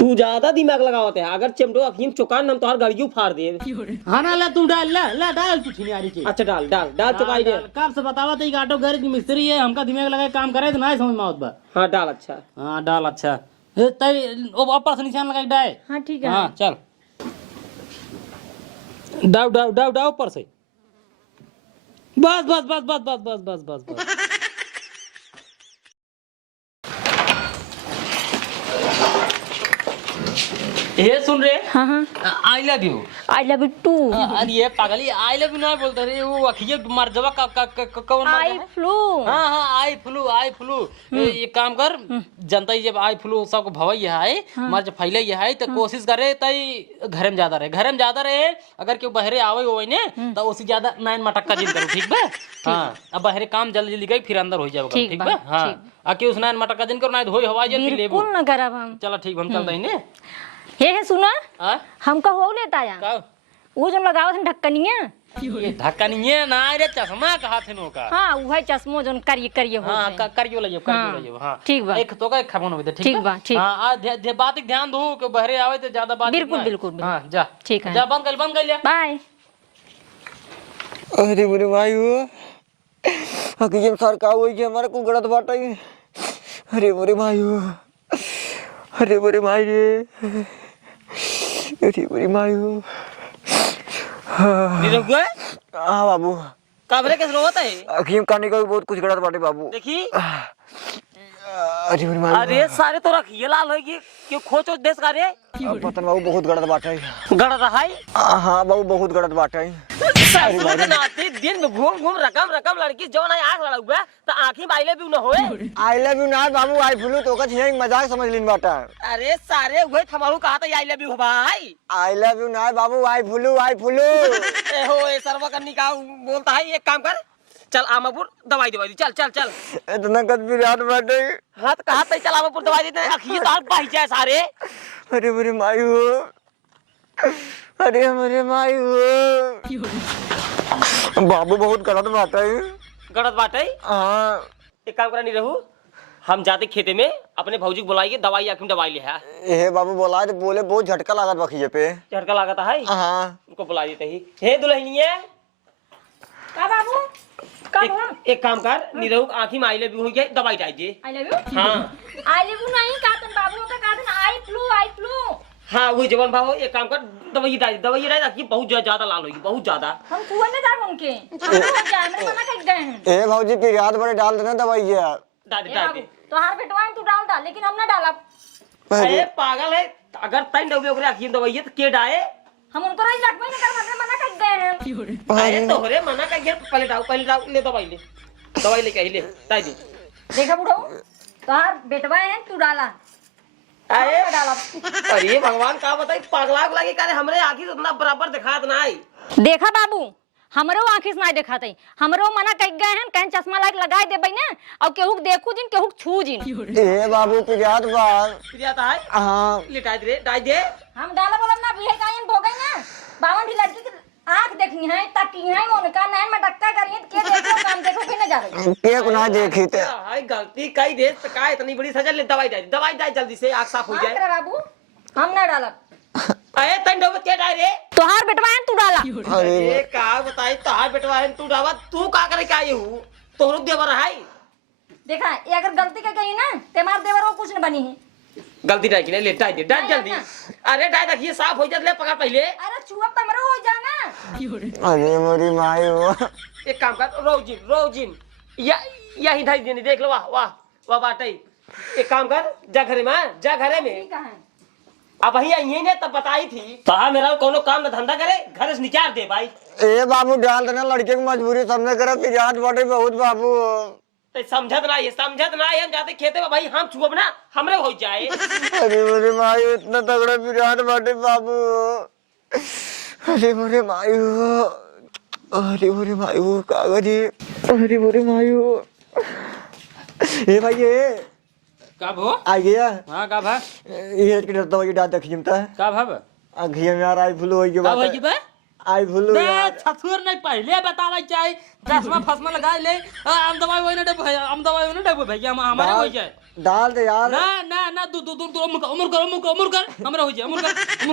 तू ज्यादा दिमाग लगावत है, अगर चिमटो अफीम चुकान हम तोहर गड़ियों फाड़ दे। हाँ ना, ला तुम डाल, ला डाल तू छिनियारी के। अच्छा डाल डाल डाल चुकाई दे। कब से बतावा तो ऑटो गैरेज की मिस्त्री है, हमका दिमाग लगा काम करे तो ना समझ में आवत बा। हाँ डाल। अच्छा हाँ डाल। अच्छा तई ऊपर से निशान लगा डाय। हाँ ठीक है। हाँ चल डाव डाव डाव डाव ऊपर से। बस बस बस बस बस बस बस बस बस। ये सुन रहे? हाँ हाँ I love you. I love you too. अरे ये पागली आई लव यू ना बोलते रे, वो अखिए मर जावा कौन मर आई फ्लू। हाँ हाँ आई फ्लू आई फ्लू। ये काम कर, जनता ही जब आई फ्लू सबको भवई है मर जब फैले है तो कोशिश करे तई घर में ज्यादा रहे। अगर क्यों बहरे आवे हो ने तो उसी ज्यादा नाइन मटक्का जिन करो, ठीक बा? हाँ अब बहरे काम जल्दी जल्दी गई फिर अंदर हो जाएगा, ठीक बा? हाँ आके उस नाइन मटक्का जिन करो ना धोई हवा जे फिर लेबो। बिल्कुल न करब हम। चलो ठीक हम चलते हैं ने। हे सुना, हां हमका हो लेता या का वो जो लगावत है ढक्कनिया। धक्का नहीं है ना रे, चश्मा कहा थे नो का। हाँ वही चश्मो जो करिए हो। हाँ करियो ले जाओ। हाँ ठीक बा। एक तो का एक खबन होवे, ठीक बा ठीक। हाँ बात एक ध्यान दो कि बहरे आवे तो ज्यादा बात बिल्कुल बिल्कुल। हाँ जा ठीक है। जा बंद कर ले। बाय। अरे मेरे भाई हो हकीकत सर का हुई कि हमारे को गलत बात है। अरे मेरे भाई हो, अरे मेरे भाई रे, अरे मेरे भाई हो। नीरव गए? हाँ बाबू। काबरे कैसे रोवत है? हकीम करने का भी बहुत कुछ गलत बात है बाबू। देखी अरे मेरे भाई। अरे सारे तो रखिए लाल होगी क्यों खोचो देश का रे? पतन बाबू बहुत गलत बात है। गड़ रहा है। हाँ बाबू बहुत गलत बात है। ससुर के नाते दिन में घूम घूम रकम लड़की जो ना आंख लड़ा हुआ तो आंखें बाइले भी न होए। आई लव यू ना बाबू, आई फ्लू तो का छिया मजाक समझ लीन बाटा। अरे सारे हुए थमाहू कहा था आई लव यू भाई। आई लव यू ना बाबू, आई फ्लू आई फ्लू। ए हो ए सर्व करनी का बोलता है, एक काम कर चल आमापुर दवाई दे, चल चल चल। इतना कद भी रात बैठे हाथ कहा था चल आमापुर दवाई देते हैं, अखिए तार पाई जाए सारे। अरे मेरे माई हो, अरे मेरे माई हो। बाबू बहुत गलत बात है। गलत बात है। हाँ एक काम करा नहीं रहू, हम जाते खेते में अपने भौजी को बुलाइए, दवाई आखिर दवाई ले है। ये बाबू बोला तो बोले बहुत झटका लागत बखिए पे। झटका लागता है। हाँ उनको बुला देते ही। हे दुल्हनिया का बाबू का बोल? एक काम कर नीरव आँखी में आई लव यू हो गया, दवाई डाल दे। आई लव यू। हाँ आई लव यू नहीं का तुम बाबू का कहते आई फ्लू। हाँ वही जवान भाव, एक काम कर दवाई डाल आँखी बहुत ज्यादा लाल होगी, बहुत ज्यादा। हम कुआं में जा उनके हो जाए, मेरे मना कर गए हैं। ए भाजी फिर याद बड़े डाल देना दवाई यार। डाल दे। तो हार बेटवान तू डाल लेकिन हम ना डाला। अरे पागल है, अगर तैन डबे ओकरे आँखी में दवाई है तो के डाले? हम उनको नहीं लगवाई ना कर, हमने मना कर गए हैं। अरे तोहरे मना कर गया, पहले डाल ले दवाई लेके आई ले ताई दी। देखा बुढ़ो तो हार बेटवा है तू डाला। अरे डाला। अरे भगवान का बताई पागला लगे करे हमरे आँखी से उतना बराबर दिखात ना आई। देखा बाबू हमरो आँखी से नहीं दिखाते, हमरो मना कर गए हैं, कहीं चश्मा लाइट लगाए देबे ना और केहू देखू जिन केहू छू जिन। ए बाबू फिर याद बार जाता है। हाँ लिटाई दे डाई दे। हम डाला बोला ना बिहे कायन भोगई ना, बावन ढी लड़की की आँख देखनी है ताकि है उनका नैन में डक्का करिए के देखो काम देखो फिर न जावे के को ना देखी ते। हाय गलती कई दे तो का इतनी बड़ी सजा ले, दवाई डाल जल्दी से आँख साफ हो जाए। हां बाबू हम ना डाला। अरे तन डबे के डाल रे? तोहार बेटवा है तू डाला। अरे का बताई तोहार बेटवा है तू डावा, तू का करे के आई हूं? तोहरो देवर है। देखा ये अगर गलती का कही ना ते मार देवर वो कुछ न बनी है। गलती डाल के ले डाल दे डाल जल्दी। अरे डाल देखिए साफ हो जाए, ले पकड़ पहले। अरे छुआ तमरो हो जाना। अरे मेरी माई हो। एक काम कर रोजिन यही ढाई देनी, देख लो वाह वाह वाह बाटई। एक काम कर जा घरे में ठीक है अब ही आई ने तब बताई थी तो मेरा कोनो काम में धंधा करे घर से निकाल दे भाई। ए बाबू डाल देना, लड़के की मजबूरी सबने करा फिर याद बड़े बहुत बाबू। तो समझत ना हम जाते खेते में भाई, हम छुअब ना हमरे हो जाए। अरे मेरे माई इतना तगड़ा फिर याद बड़े बाबू। अरे मेरे माई हो, अरे मेरे माई हो कागज। अरे मेरे माई हो। ए भाई ये का भो आ गया। हाँ का भा ये के दवाई डाल देख जिमता का भा आ घिया में यार आई फ्लू होई के का बात होई बे? आई फ्लू बे यार। छथुर नहीं पहले बतावे चाहे, चश्मा फसमा लगा ले हम दवाई होई ना डब, हम दवाई होई ना डब भैया हमारे हो जाए। डाल दे यार। ना ना ना तू तू तू उम्र कर हमरा हो जाए उम्र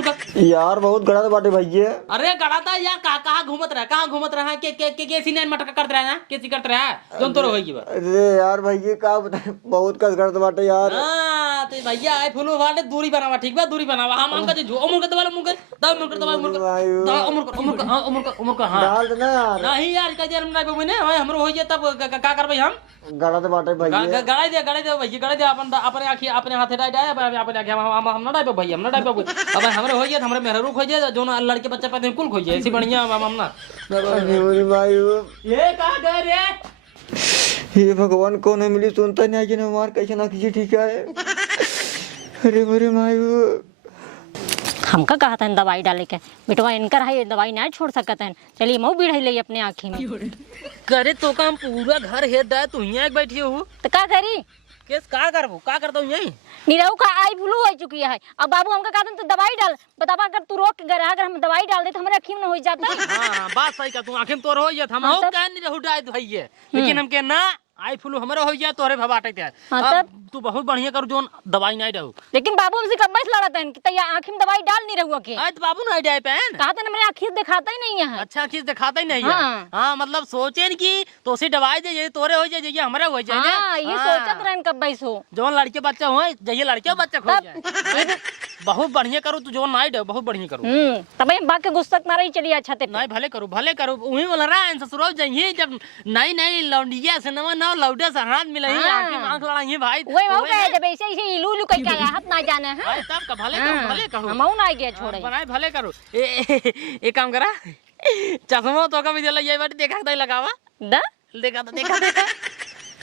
कर यार बहुत गड़ा बाटे भैया। अरे गड़ाता यार कहाँ घूमत रहा के सीने मटका करत रहा है के करत रहा है जोन तोर होई बा। अरे यार भैया का बताए बहुत कस गड़ा बाटे यार। हां तो भैया आई फुलू वाले दूरी बनावा ठीक बा दूरी बनावा हम का जो उम्र कर दबा मुंह कर दबा मुंह कर दबा उम्र कर हां डाल दे ना यार। नहीं यार का जन्म ना बने हमरो हो जाए तब का करबे हम गड़ा बाटे भैया। गड़ाई दे भैया गड़ाई दे अपन अपने आंखी अपने हाथे डाई डाई अपने आंखी हम ना डाई भैया हम ना डाई अब हमरे हो जाए हमरे मेहरू हो जाए जो ना लड़के बच्चे पैदा कुल हो जाए ऐसी बढ़िया हम ना। अरे मेरे भाई ये कहां गए रे ये भगवान को नहीं मिली सुनता नहीं कि मार कैसे ना कीजिए ठीक है। अरे मेरे मायू हमका कहा था दवाई डाले के बेटवा इनकर है दवाई नहीं छोड़ सकते हैं। चलिए मऊ बीढ़ ले अपने आँखी में करे तो काम पूरा घर हेड है तू यहां बैठी हो तो का करी केस का करबो का करता हूं यही नीरव का आई फ्लू हो चुकी है। अब बाबू हमका कहते हैं तो दवाई डाल बतावा अगर तू रोक के अगर हम दवाई डाल दे तो हमारे आँखी में हो जाता है। हां बात सही का तू आंखें में तोर हो जात हम हो का नहीं रहू डाय भैया लेकिन हम के ना आई फ्लू हमरे हो जाए तोरे भबाटे ते अब तू बहुत बढ़िया कर जोन दवाई नहीं रहू। लेकिन बाबू हमसे कब बैठ लड़ाते हैं कि तैया आँखी में दवाई डाल नहीं रहू के आज बाबू नहीं जाए पेन कहा था ना मेरे आँखी दिखाता ही नहीं है। अच्छा चीज दिखाता ही नहीं है हाँ। हाँ मतलब सोचे कि तो सी दवाई दे जाइए तोरे हो जाए हमारे हो जाए हाँ, ये सोचत रहन कब बैस हो जो लड़के बच्चा हो जाइए लड़के बच्चा खो जाए बहुत बढ़िया करू तू जो नहीं दे बहुत बढ़िया करू तब बात के गुस्सा मारा ही चलिए अच्छा ते नहीं भले करू वही बोल रहा है ससुराल जाइए जब नई नई लौंडिया से नवा लौटे से हाथ मिले आंख लड़ाइए भाई वही मऊ गए जब ऐसे ऐसे इलू इलू कह के आया हाथ ना जाने हैं भाई तब का भले करू मऊ ना गया छोड़े बनाए भले करू एक काम करा चश्मा तो का भी दिला ये बात देखा दे लगावा दा देखा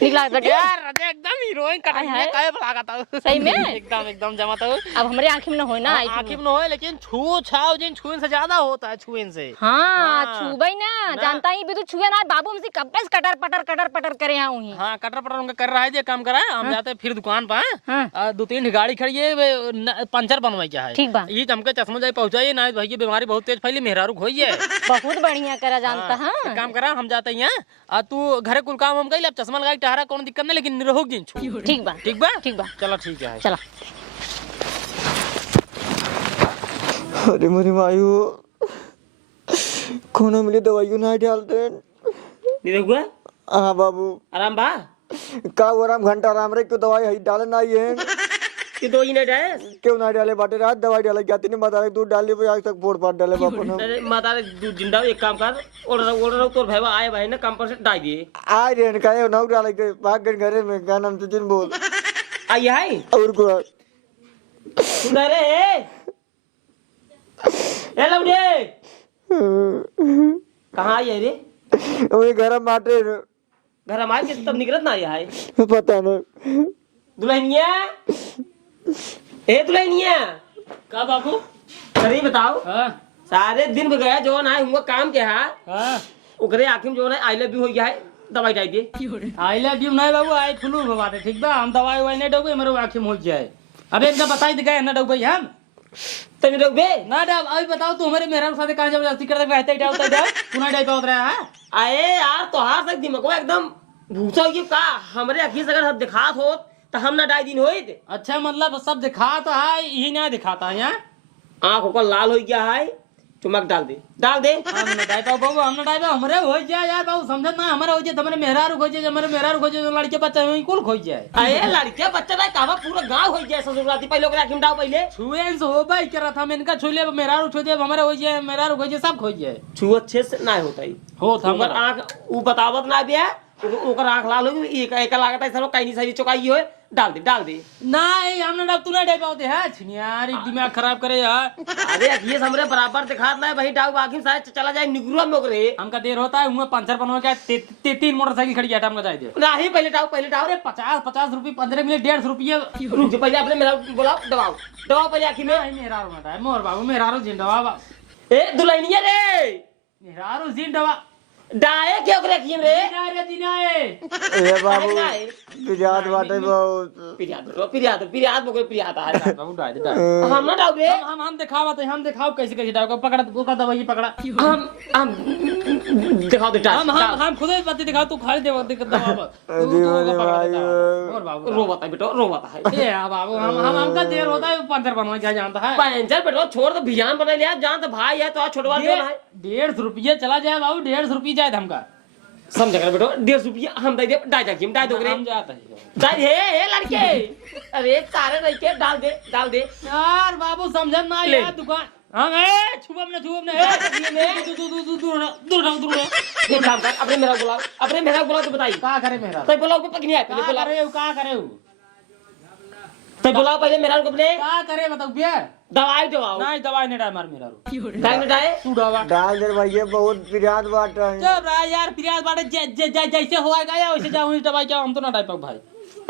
निकला यार एकदम हीरोइन कट है काय लगा था सही में एकदम जमा था। अब हमारे आँखी में न हो ना आँखी में न हो लेकिन छू छाव जिन छुएन से ज्यादा होता है छुएन से। हाँ छुबई ना जानता ही भी तो छुए ना बाबू हमसे कब से कटर पटर करे यहाँ हुई। हाँ कटर पटर उनका कर रहा है काम करा हम जाते फिर दुकान पर 2-3 गाड़ी खड़ी है पंचर बनवाई क्या है ठीक बा ये हमके चश्मा जाए पहुंचाइए ना भैया बीमारी बहुत तेज फैली मेहरारू खोई है बहुत बढ़िया करा जानता है काम करा हम जाते हैं तू घरे कुल काम हम कही चश्मा लगा टहरा कौन दिक्कत नहीं लेकिन निरोग दिन ठीक बा चलो ठीक है चलो। अरे मेरे मायू कोनो मिली दवाइयों नहीं डालते निरहुआ हाँ बाबू आराम बा का आराम घंटा आराम रे क्यों दवाई है डाले नहीं है कि दो ही नहीं डाले क्यों नहीं डाले बाटे रात दवाई डाले जाती नहीं बता रहे दूध डाल ली आज तक फोड़ फाड़ डाले बापू ने। अरे माता रे जिंदा एक काम कर ओड़ तोर भाईवा आए भाई ना काम पर से डाल दिए आ रे का है नौ डाले के भाग गए घरे में का नाम जिन बोल आई है और को सुन रे ए लौड़े कहां आई है रे वही घर माटे घर हम आए के तब निकलत ना आई है पता नहीं दुल्हनिया ए दुल्हनिया का बाबू अरे बताओ हाँ सारे दिन में गया जो ना हुआ काम के है हाँ ओकरे आखिर में जो ना आई लव यू हो गया है दवाई डाल दिए आई लव यू नहीं बाबू आई फ्लू बात है ठीक बा हम दवाई ववाई नहीं डोबे मेरे आँखें में हो जाए अबे एकदम बताई गए ना डोबे हम तनी रोक बे ना डाब अभी बताओ तू हमारे मेहरा साथ कहाँ जबरदस्ती करते रहते ही डालता जाओ तू नहीं डाल पाता रहा है आए यार तो हार तक दिमाग एकदम भूसा हो गया का हमरे आखिर से अगर सब दिखात हो तो हम ना डाई दिन होई थे अच्छा मतलब सब दिखाता है यही नहीं दिखाता है यहाँ आँख ऊपर लाल हो गया है चुमक डाल दे हम ना डाल पाओ बाबू हम ना डाल पाओ हमारे हो जाए यार बाबू समझत ना हमारे हो जाए हमारे मेहरारू हो जाए हमारे मेहरारू हो जाए लड़के बच्चे कुल खो जाए अरे लड़के बच्चा ना कहवा पूरा गांव हो जाए ससुराती पहले ओकरा आखिर में डाल पहले छुएन से हो भाई करा था मैं इनका छू ले मेहरारू छू दे हमारे हो जाए मेहरारू हो जाए सब खो जाए छू अच्छे से ना होता ही हो था ओकर आँख ऊ बतावत ना बिया ओकर आँख लाल हो गई एक लागत है सब कहीं सारी चुकाई हो डाल दे नहीं हम ना तू नहीं डाल पाते है यार दिमाग खराब करे यार अरे ये हमरे बराबर दिखात ना भाई डाउ आखिर शायद चला जाए निगुरा में ओकरे हमका देर होता है उनमें पंचर बनवा के 3 मोटरसाइकिल खड़ी है हमका जाए दे नहीं पहले डाउ अरे 50 रुपये 15 मिनट 150 रुपये रुक जा पहले अपने मेरा बुलाओ दबाओ पहले आखिर में मेहरारू ना मोर बाबू मेहरारू जिंदवा ए दुल्हनिया रे मेहरारू जिंदवा डाए क्यों करे अखियम रे रे दिनाए ए बाबू बिराद बाटे बहुत पिरियाद बोले पिरियाद आ बाबू डाल दे हम ना डाउ रे हम दिखाओ कैसे कैसे डाल पकड़ा वो का दवाई पकड़ा हम दिखाओ दे टाइम हम खुद ही बात दिखाओ तू खाली दे दवा अरे मेरे भाई और बाबू रो बता बेटो रो बता है ये बाबू हमका देर होता है पंचर बनवा क्या जानता है पंचर बेटो छोड़ तो भियान बना लिया जान तो भाई है तो छोटवा है 150 रुपये चला जाए बाबू 150 रुपये जाए हमका समझ कर बेटो 150 रुपया हम दे डाल जाके डाल दो हम जाता है डाल हे लड़के अरे सारे लड़के डाल दे यार बाबू समझ ना ले। यार दुकान हाँ ए छुपम ना दूर ये काम कर अपने मेरा बुलाओ तो बताइए का करे मेरा तो बुलाओ को पकनी है पहले का बुलाओ करे तो बुलाओ पहले मेरा को अपने का करे बताओ भैया दवाई दवाओ नहीं दवाई नहीं डाल मार मेरा टाइम में डाले तू दवा डाल दे भैया बहुत बिराद बाटे चल रहा यार फिर बाटे जैसे होएगा या वैसे जाऊं दवाई क्या हम तो ना डाल पाऊ भाई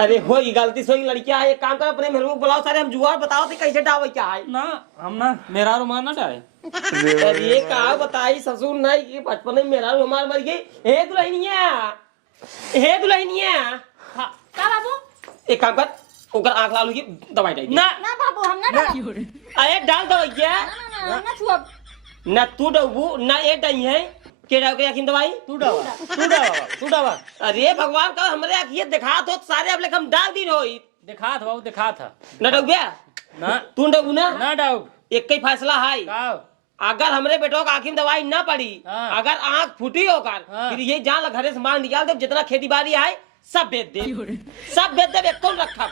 अरे होगी गलती सोई लड़कियां है एक काम कर अपने मेरे को बुलाओ सारे हम जुआ बताओ तो कैसे डावे क्या है ना हम ना मेरा रुमाल ना डाले अरे ये कहा बताई ससुर नहीं कि बचपन में मेरा रुमाल मर गई हे दुल्हनिया का बाबू एक काम कर ओकर आंख लालू की दवाई डाल ना ना बाबू हम ना डाल अरे डाल दवाई ना ना छुआ ना तू डबू ना ये डाई है के डाल के आखिर दवाई तू डावा अरे भगवान का हमरे आखिर दिखा तो सारे अब लेकर हम डाल दी रोई दिखा था बाबू दिखा था ना डब गया ना तू डबू ना ना डाउ एक ही फैसला है काओ अगर हमरे बेटो का आखिर दवाई ना पड़ी हाँ। अगर आंख फूटी होकर हाँ। फिर ये जान घरे से मार निकाल दे जितना खेती बाड़ी है सब बेच दे एक कौन रखा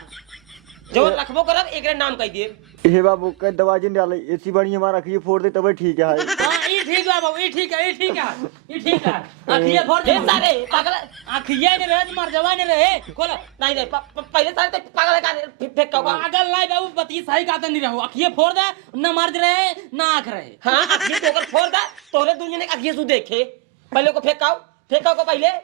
जो रखबो करब एक नाम कह दे हे बाबू के दवा जिन डाले ऐसी बड़ी हमारा अखिए फोड़ दे तबे ठीक है हां ई ठीक है बाबू ई ठीक है आखिए फोड़ दे ये सारे पागल आखिए ने रहे मर जवा ने रहे खोलो नहीं पहले सारे तो पागल का फेंक का पागल नहीं बाबू बती सही का नहीं रहो आखिए फोड़ दे ना मर रहे ना आंख रहे हां आखिए तो अगर फोड़ दे तोरे दुनिया ने आखिए सु देखे पहले को फेंकाओ को पहले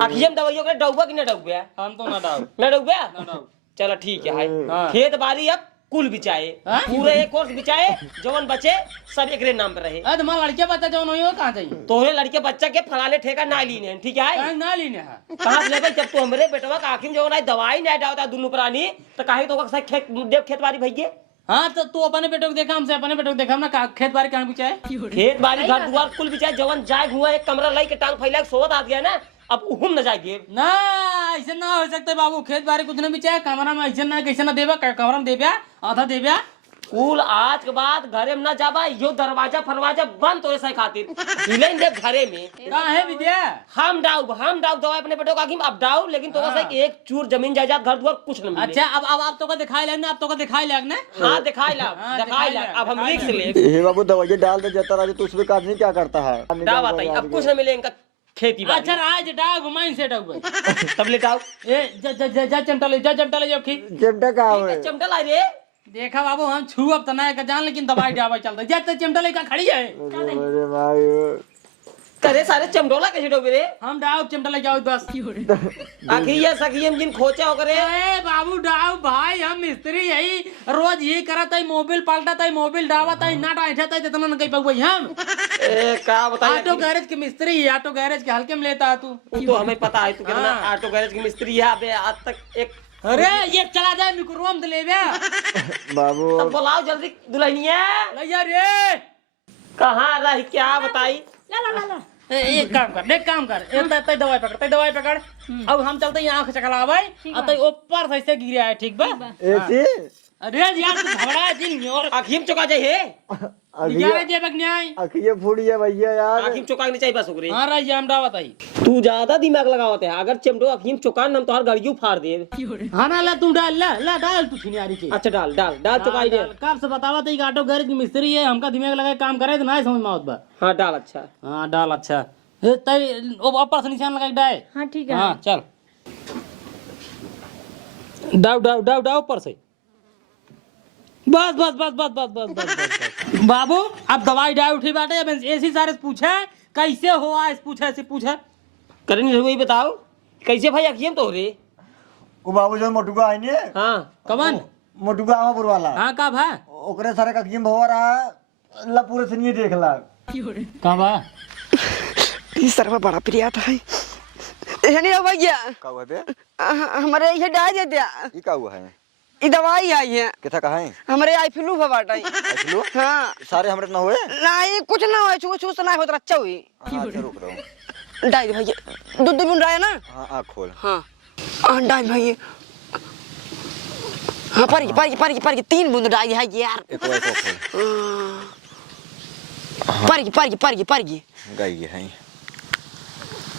आखिए में दवाइयों के डौबा कि ना डौबा हम तो ना डाउ ना डौबा ना डाउ चलो ठीक है हाँ। खेत बाड़ी अब कुल बिचाए हाँ? पूरे एक कोर्स बिचाए जवन बचे सब एकरे नाम पे रहे अरे तुम्हारा लड़के बच्चा जो नहीं हो कहां चाहिए तोहरे लड़के बच्चा के फलाले ठेका ना लीने ठीक है ना लेने है कहां से लेबे जब तू हमरे बेटवा का आखिर जो ना दवाई ना डालता दुनु प्राणी तो काहे तो का खेत बाड़ी भइए हाँ तो तू अपने बेटो को देखा हमसे अपने बेटो को देखा ना खेत बाड़ी कहाँ बिचाए खेत बाड़ी घर दुआर कुल बिचाए जवन जाए हुआ एक कमरा लाई के टांग फैला के सोवत आ गया ना अब उहुम न जाएगी ना ऐसे ना हो सकते बाबू खेत बाड़ी कुछ ना बिचाए कमरा में ऐसे ना कैसे ना देबा कमरा में देबा आधा देबा कुल आज के बाद घरे में ना जाबा यो दरवाजा फरवाजा बंद तो ऐसा खातिर हिलें दे घरे में कहाँ है विद्या हम डाउ दवाई अपने बेटो का अब डाउ लेकिन तो हाँ। एक चूर जमीन जायदाद घर दुआर कुछ न मिले अच्छा अब आप तो का दिखाई लगना आप तो का दिखाई लगना हाँ दिखाई ला हाँ, दिखाई ला दिखाई अब हम ला, रिक्स दिखाई ले हे बाबू दवाई डाल दे जाता रहा तो उसमें काटने क्या करता है डाउ बताइए अब कुछ न मिले इनका खेती बाड़ी अच्छा आज डाग घुमाइन से डाग तब ले डाउ ए जा चमटा ले जाओ खी चिमटा का है चमटा ला रे देखा बाबू हम छू अब तना का जान लेकिन दवाई डावा चलता जा चिमटा लेकर खड़ी है अरे भाई करे सारे चमडोला कैसे डोबे रे हम डाव चिमटा ले जाओ बस आखिर ये सखी हम जिन खोचा हो करे ए बाबू डाव भाई हम मिस्त्री यही रोज यही करत है मोबिल पलटत है मोबिल डावत है ना डाइठत है जितना न कहीं पगवई हम ए का बताइए ऑटो गैरेज के मिस्त्री है ऑटो गैरेज के हल्के में लेता है तू तो हमें पता है तू कितना हाँ। ऑटो गैरेज की मिस्त्री है अबे आज तक एक अरे ये चला जाए मिक्रोम तो ले बे बाबू तब बुलाओ जल्दी दुल्हनिया ले जा रे कहाँ रही क्या बताई ला एक काम कर तय दवाई पकड़ अब हम चलते हैं आंख चकलावे तय ऊपर से ऐसे गिरा है ठीक बा ऐसी अरे यार तू घबरा जी और आखिम चुका जाए बिचारे जे बगन्याय अखिए फूटी है भैया यार आखिम चुका नहीं चाहिए बस उगरे हां रे जाम डावत आई तू ज्यादा दिमाग लगावत है अगर चमड़ो आखिम चुका हम तोहर गाड़ियों फाड़ दे हां ना ला तू डाल ला डाल तू छिनियारी के अच्छा डाल चुकाई दे कब से बतावत है ऑटो गैरेज की मिस्त्री है हमका दिमाग लगा काम करे तो ना समझ में आवत बा हाँ डाल अच्छा हां डाल अच्छा तय ऊपर से निशान लगा के डाल हाँ ठीक है हाँ चल डाव ऊपर से बस बाबू अब दवाई डाल उठी बाटे अब ऐसी सारे पूछे कैसे हुआ इस पूछे करें वही बताओ कैसे भाई अखियम तो रे ओ बाबू जो मोटुका है ने हाँ कवन मोटुका आमापुर वाला हाँ का भा ओकरे सारे कखिए भवा रहा ला पूरे से नहीं देख ला का भा इस तरफ बड़ा प्रिया था ऐसा नहीं रहा भैया का हुआ बे? हमारे ये डाल देते ये का हुआ है? ये दवाई आई है किथा कहा है? हमारे आई फ्लू है बाटा फ्लू? हाँ सारे हमरे ना हुए? नहीं कुछ ना हो छू छू ना हो तो अच्छा हुई हाँ, अच्छा, रुक रहा हूँ। डाल भैया दूध बन रहा है ना हाँ आँख खोल। हाँ डाल भैया हाँ पर 3 बूंद डाल है यार एक और खोल। पर गई है।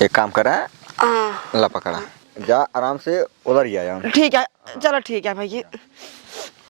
एक काम करा, ला पकड़ा, जा आराम से उधर ही आया। ठीक है चलो ठीक है भैया